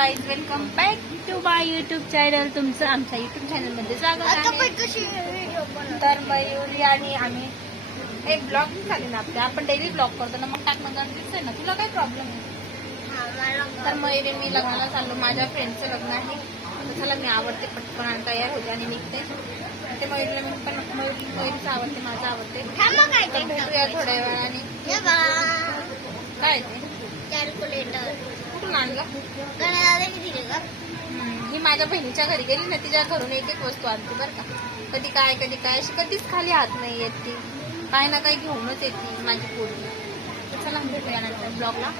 Guys welcome back to my YouTube channel तुमचं आमच्या YouTube चॅनलमध्ये स्वागत? तर मयुरी आणि आम्ही एक ब्लॉग झाले ना आपले. आपण डेली ब्लॉग करतो ना मग टाकणं गरजेचं आहे ना? तुला काय प्रॉब्लेम आहे? हा, तर मयुरी मी लग्नाला चाललो. माझ्या फ्रेंडचं लग्न आहे. तर चला मी आवडते पटकन. तयार होते आणि निघते. ते मयुरीला मी पण मयुरी मयुरीचं आवडते माझं आवडते. थोड्या वेळाने हे बघा काय ते कॅल्क्युलेटर कुठून आणलं ही माझ्या बहिणीच्या घरी गेली ना तिच्या घरून एक एक वस्तू आणते बरं का. कधी काय कधी काय अशी कधीच खाली हात नाही येत ती. काही ना काही घेऊनच येते माझी पोरगी. तर चला भेटूया नंतर ब्लॉगला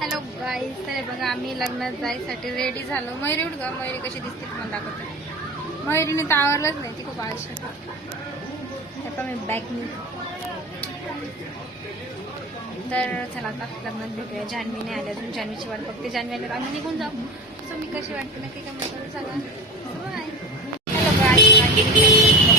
हॅलो गाईज तर बघा आम्ही लग्नात जायसाठी रेडी झालो. मयुरी उठ ग मयुरी कशी दिसते तुम्हाला दाखवते. मयुरीने तर आवरलंच नाही ती खूप आळशी. पण मी बॅग मी तर चला आता लग्नात भेटूया. जान्हवीने आल्या अजून. जान्हवीची वाट बघते. जान्हवी आल्यावर आम्ही निघून जाऊ. सो मी कशी वाटते नक्की कमेंट करून सांगा. हॅलो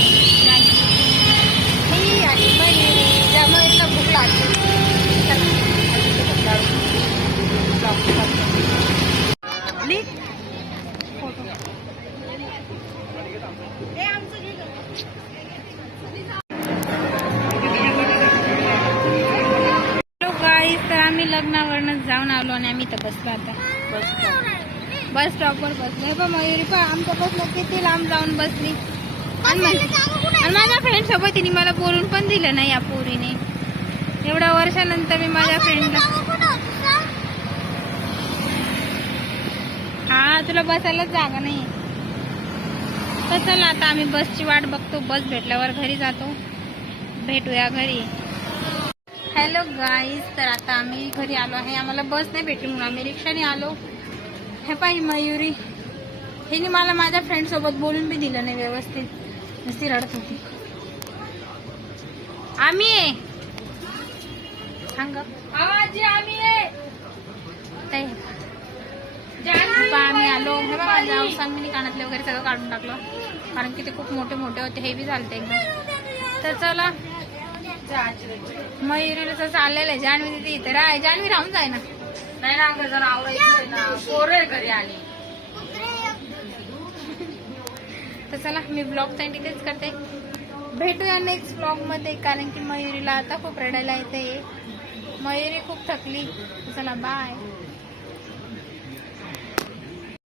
आम्ही लग्नावरनं जाऊन आलो आणि आम्ही इथं बसलो आता. बस स्टॉप बस स्टॉपवर बसलो. पण मयुरी पण आमच्या बसलं किती लांब जाऊन बसली. आणि मा- आणि माझ्या फ्रेंड सोबत तिने मला बोलून पण दिलं नाही या पोरीने. एवढ्या वर्षानंतर मी माझ्या फ्रेंडला हा तुला बसायलाच जागा नाही तर चला आता आम्ही बसची वाट बघतो. बस भेटल्यावर घरी जातो. भेटूया घरी. हॅलो गाईज तर आता आम्ही घरी आलो आहे. आम्हाला बस नाही भेटली म्हणून आम्ही रिक्षाने आलो. हे पाही मयुरी. हिने मला माझ्या फ्रेंड सोबत बोलून बी दिलं नाही व्यवस्थित. नुसती रडत होती. आम्ही आहे सांग ताई, पहा, आम्ही आलो. हे कानातले वगैरे सगळं काढून टाकलं. कारण की ते खूप मोठे मोठे होते हेवी झालते एकदम. तर चला. मयुरीला तर चाललेलं आहे. जान्हवी तिथे इथे राय जान्हवी राहून जाय ना. नाही ना अगं जरा आवडायचं ना. पोरं घरी आली तर चला मी ब्लॉग तर तिथेच करते. भेटूया नेक्स्ट ब्लॉगमध्ये कारण की मयुरीला आता खूप रडायला येते मयुरी खूप थकली. चला बाय